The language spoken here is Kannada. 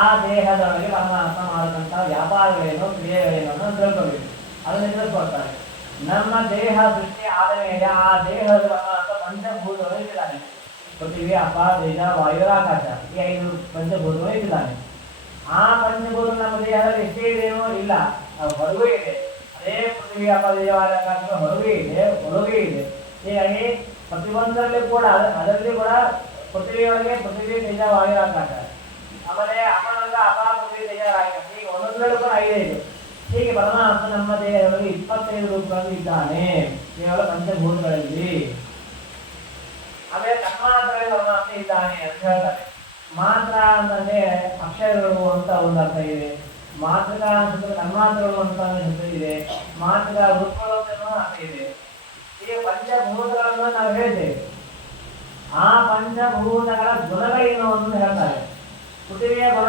ಆ ದೇಹದೊಳಗೆ ಪರಮಾತ್ಮ ಮಾಡಿದಂತಹ ವ್ಯಾಪಾರಗಳೇನು ಕ್ರಿಯೆಗಳೇನು ಅನ್ನೋದು ತಿಳ್ಕೋಬೇಕು. ಅದನ್ನು ತಿಳಿಸ್ಕೊಡ್ತಾರೆ. ನಮ್ಮ ದೇಹ ಸೃಷ್ಟಿ ಆದ ಮೇಲೆ ಆ ದೇಹದ ಪರಮಾತ್ಮ ಪಂಚಭೂತಗಳು ಇಟ್ಟಿದ್ದಾನೆ. ಪೃಥ್ವಿ, ಅಪ, ತೇಜ, ವಾಯು, ಆಕಾಶ, ಈ 5 ಪಂಚಭೂತಗಳು ಇಟ್ಟಿದ್ದಾನೆ. ಆ ಪಂಚಭೂತ ನಮ್ಮ ದೇಹದಲ್ಲಿ ಎಷ್ಟೇ ಇದೆಯೋ ಇಲ್ಲ, ಹೊರಗೂ ಇದೆ. ಅದೇ ಪೃಥ್ವಿ, ಅಪ, ತೇಜ, ವಾಯು, ಆಕಾಶ ಹೊರಗೂ ಇದೆ, ಒಳಗೂ ಇದೆ. ಹೀಗಾಗಿ ಪ್ರತಿಯೊಂದರಲ್ಲಿ ಕೂಡ ಅದರಲ್ಲಿ ಕೂಡ ಪೃಥ್ವಿಯೊಳಗೆ ಪೃಥ್ವಿ, ತೇಜ, ವಾಯು, ಆಕಾಶ, ಆಮೇಲೆ ಅಪನಂಗ ಅಪ, ಪೃಥ್ವಿ, ತೇಜ, ಆಕಾಶ, ಹೀಗೆ ಒಂದೊಂದರಲ್ಲೂ ಕೂಡ 5 ಇದೆ. ಹೀಗೆ ಪರಮಾತ್ಮ ನಮ್ಮ ದೇಹದಲ್ಲಿ 25 ರೂಪಗಳಲ್ಲಿ ಇದ್ದಾನೆ, ಕೇವಲ ಪಂಚಭೂತಗಳಲ್ಲಿ. ಆಮೇಲೆ ತನ್ಮಾತ್ರಗಳಲ್ಲಿ ಪರಮಾತ್ಮ ಇದ್ದಾನೆ ಅಂತ ಹೇಳ್ತಾರೆ. ಮಾತ್ರ ಅಂತಂದ್ರೆ ಅಕ್ಷರಗಳು ಅಂತ ಒಂದು ಅರ್ಥ ಇದೆ. ಮಾತೃಕ ಅಂತಂದ್ರೆ ತನ್ಮಾತ್ರಗಳು ಅಂತ ಹೆಸರು ಇದೆ. ಮಾತೃಕ ರೂಪಗಳು ಅಂತ ಅರ್ಥ ಇದೆ. ಈಗ ಪಂಚಭೂತಗಳನ್ನು ನಾವು ಹೇಳ್ತೇವೆ. ಆ ಪಂಚಭೂತಗಳ ಗುಣಗಳೇನು ಅಂತ ಹೇಳ್ತಾರೆ. ಪೃಥ್ವಿಯ ಗುಣ